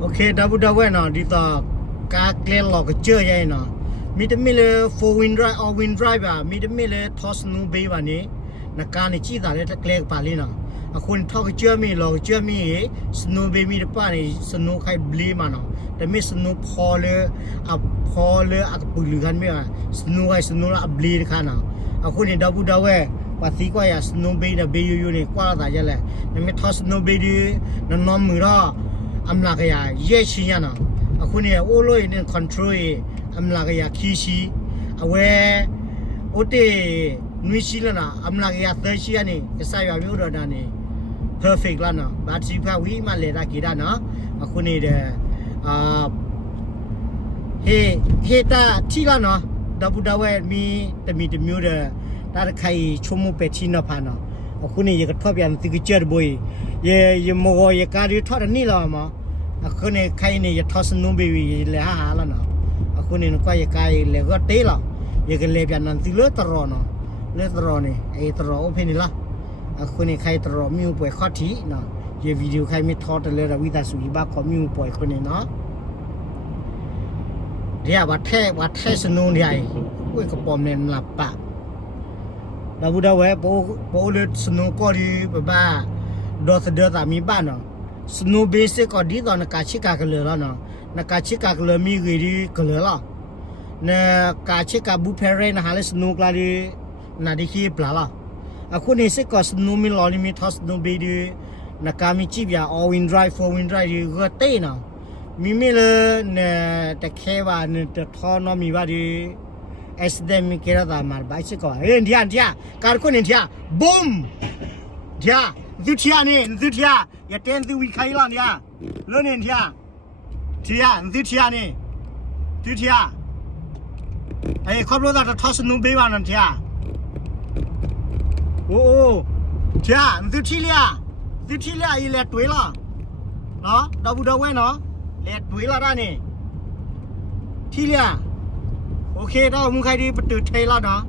โอเคดับดับเว้ยเนาะดีต่อกาเกลหลอกเจอยัยเนาะมีแต่ไม่เลย4 wheel drive or wheel drive อ่ะมีแต่ไม่เลยทอสนูเบย์วันนี้นักการในจีตาเลยตะเกลปาลีเนาะคุณทอกเจอมีหลอกเจอมีสนูเบย์มีแต่ป้านี่สนูใครบลีมาเนาะแต่ไม่สนูพอเลยพอเลยปุยกันไม่ว่าสนูใครสนูละบลีกันเนาะคุณนี่ดับดับเว้ยว่าที่ก็อย่าสนูเบย์นะเบย์อยู่นี่กว่าตาจะเลยแต่ไม่ทอสนูเบย์ดีนั่นน้องมือละอำลากยาเย่ชิญานะคุณเนี่ยโอ้ลอยเนี่ยคอนโทรลอำลากยาคีชีเอาไว้โอเตนุชิลนะอำลากยาเตชิอันนี้ก็ใส่ยาวิวดานี่ perfect แล้วนะบาดจีพาวิมาเลรากีดานะคุณนี่เด้เฮตาที่ละนะดับดับเวมีแต่มีแต่มิวเด้ตาใครชมมุเปชินะพานะคุณนี่ยังก็ทบยันติกเจอร์บอยยังโมกยังการยุทธนี่ละมาคุณนี่ใครนี่จะทอสนุบีเลยหาละนะคุณนี่ก็ยังการเลยก็เตะละยังก็เลยยันนั่นติเลือดตรอนะเลือดตรอนี่ไอ้ตรอโอเพนี่ละคุณนี่ใครตรอมิวป่วยข้อที่นะยังวิดีโอใครไม่ทอดเลยเราวิตาสุริบ้าขอมิวป่วยคนนี้เนาะเดี๋ยววัดแท้สนุนใหญ่อุ้ยกระป๋อมเนี่ยหลับปากเราพูดเอาไว้โปเลือดสนุก็ดีแบบว่าดอสเดือดมีบ้านเนาะสนุเบสิกก็ดีตอนนักชิกากันเลยแล้วเนาะนักชิกากันเลยมีกี่ดีกันเลยล่ะนักชิกาบุเพเรนหาเลยสนุกลาดีนาดีขี้ปลาล่ะคุณนี่สิก็สนุมีลอนี่มีทอสนุเบดีนักมีจีบยา all wheel drive 4 wheel drive ดีก็เต้เนาะมีไม่เลยเนี่ยแต่แค่ว่าเนี่ยแต่ท่อนอมีว่าดีaccident มีเกิดอะไรมาบ้างสิก็เฮ้ยเดียการคนเดียบูมเดียดูเทียนี่ดูเทียอย่าเต้นดูวิคัยล่ะเนี่ยเรื่องนี้เดียดูเทียนี่ดูเทียไอ้ครอบครัวเราทอสนุเบย์วันนั้นเทียโอ้เทียดูทีเลียอีเล็ดตัวละเนาะดาวดาวเว้ยเนาะเล็ดตัวละด้านนี้ทีเลียโอเคเรามึงใครดีประตูเทล่ะเนาะ